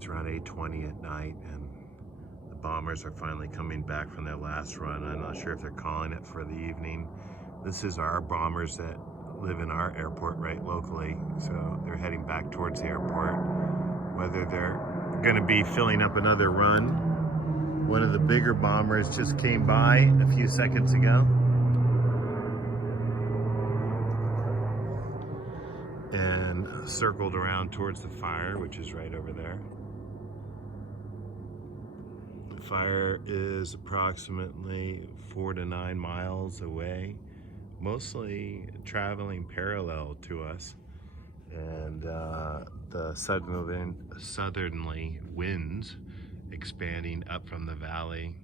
It's around 8:20 at night, and the bombers are finally coming back from their last run. I'm not sure if they're calling it for the evening. This is our bombers that live in our airport right locally, so they're heading back towards the airport. Whether they're going to be filling up another run. One of the bigger bombers just came by a few seconds ago and circled around towards the fire, which is right over there. The fire is approximately 4 to 9 miles away, mostly traveling parallel to us, and the southerly winds expanding up from the valley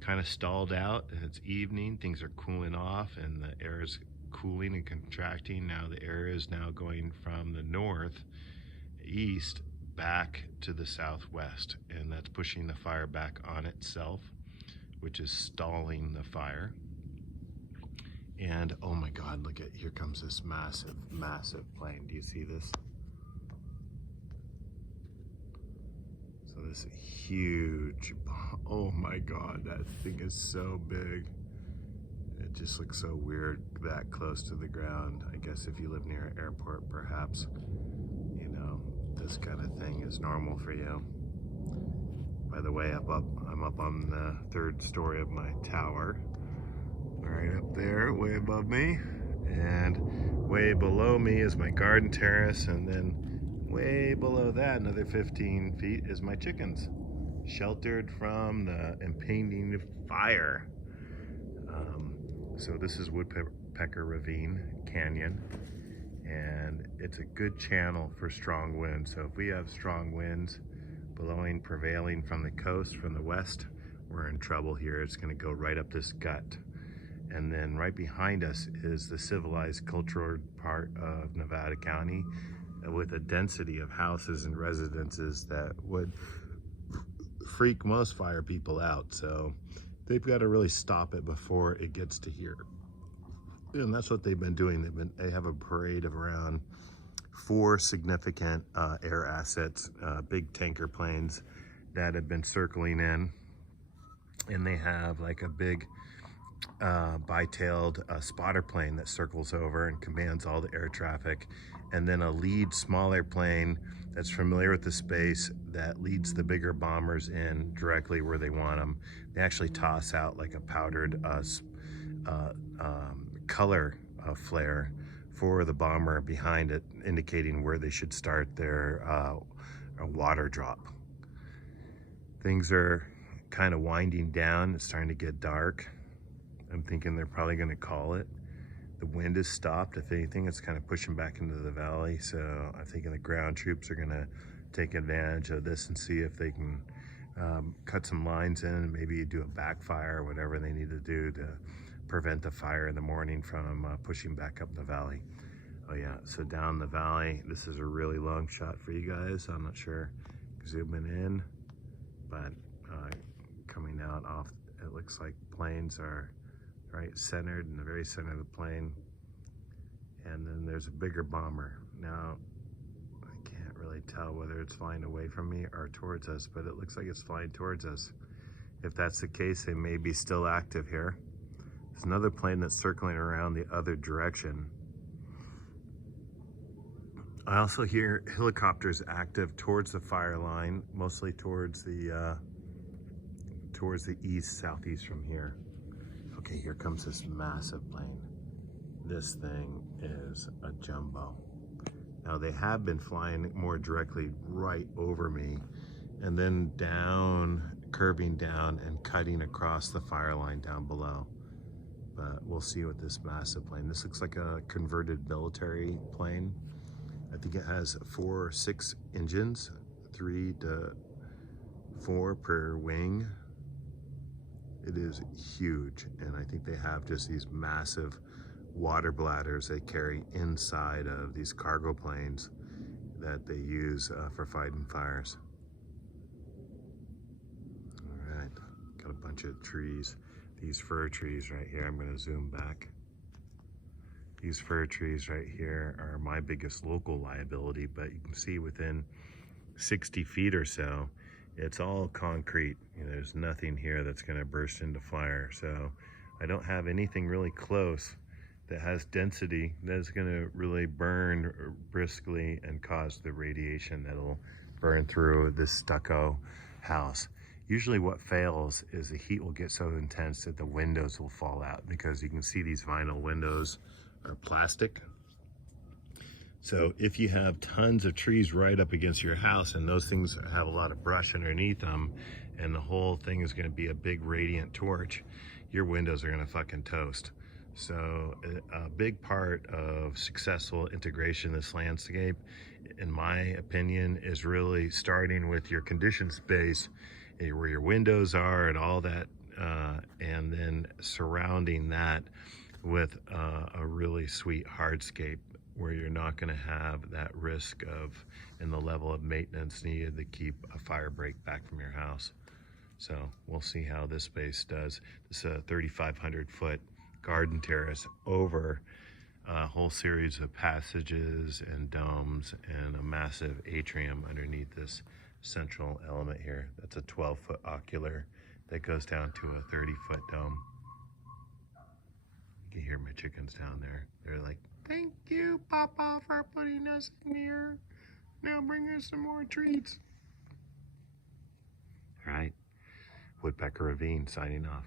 kind of stalled out. It's evening, things are cooling off, and the air is cooling and contracting. Now the air is now going from the north east back to the southwest, and that's pushing the fire back on itself, which is stalling the fire. And oh my God, look at, here comes this massive plane. Do you see this? So this huge, oh my God, that thing is so big. It just looks so weird that close to the ground. I guess if you live near an airport, perhaps, you know, this kind of thing is normal for you. By the way, I'm up on the 3rd story of my tower, right up there, way above me. And way below me is my garden terrace, and then way below that, another 15 feet, is my chickens, sheltered from the impending fire. So this is Woodpecker Ravine Canyon, and it's a good channel for strong winds. So if we have strong winds prevailing from the coast, from the west, we're in trouble here. It's going to go right up this gut. And then right behind us is the civilized cultural part of Nevada County, with a density of houses and residences that would freak most fire people out. So they've got to really stop it before it gets to here. And that's what they've been doing. They have a parade of around 4 significant air assets, big tanker planes that have been circling in. And they have like a big bi-tailed spotter plane that circles over and commands all the air traffic, and then a lead smaller plane that's familiar with the space that leads the bigger bombers in directly where they want them. They actually toss out like a powdered color flare for the bomber behind it, indicating where they should start their water drop. Things are kind of winding down. It's starting to get dark. I'm thinking they're probably going to call it. The wind has stopped. If anything, it's kind of pushing back into the valley. So I'm thinking the ground troops are going to take advantage of this and see if they can cut some lines in and maybe do a backfire or whatever they need to do to prevent the fire in the morning from pushing back up the valley. Oh yeah, so down the valley, this is a really long shot for you guys. I'm not sure, zooming in, but coming out off, it looks like planes are right centered in the very center of the plane, and then there's a bigger bomber. Now I can't really tell whether it's flying away from me or towards us, but it looks like it's flying towards us. If that's the case, they may be still active here. There's another plane that's circling around the other direction. I also hear helicopters active towards the fire line, mostly towards the east, southeast from here. Okay, here comes this massive plane. This thing is a jumbo. Now they have been flying more directly right over me, and then down, curving down and cutting across the fire line down below. But we'll see with this massive plane. This looks like a converted military plane. I think it has 4 or 6 engines, 3 to 4 per wing. It is huge, and I think they have just these massive water bladders they carry inside of these cargo planes that they use for fighting fires. All right, got a bunch of trees. These fir trees right here, I'm going to zoom back. These fir trees right here are my biggest local liability, but you can see within 60 feet or so, it's all concrete. You know, there's nothing here that's going to burst into fire. So I don't have anything really close that has density that's going to really burn briskly and cause the radiation that'll burn through this stucco house. Usually what fails is the heat will get so intense that the windows will fall out, because you can see these vinyl windows are plastic. So if you have tons of trees right up against your house and those things have a lot of brush underneath them, and the whole thing is going to be a big radiant torch, your windows are going to fucking toast. So a big part of successful integration in this landscape, in my opinion, is really starting with your conditioned space, where your windows are and all that, and then surrounding that with a really sweet hardscape, where you're not going to have that risk of and the level of maintenance needed to keep a fire break back from your house. So we'll see how this space does. This is a 3,500 foot garden terrace over a whole series of passages and domes and a massive atrium underneath this central element here. That's a 12-foot ocular that goes down to a 30-foot dome. You can hear my chickens down there. They're like, "Thank you, Papa, for putting us in here. Now bring us some more treats." All right, Woodpecker Ravine signing off.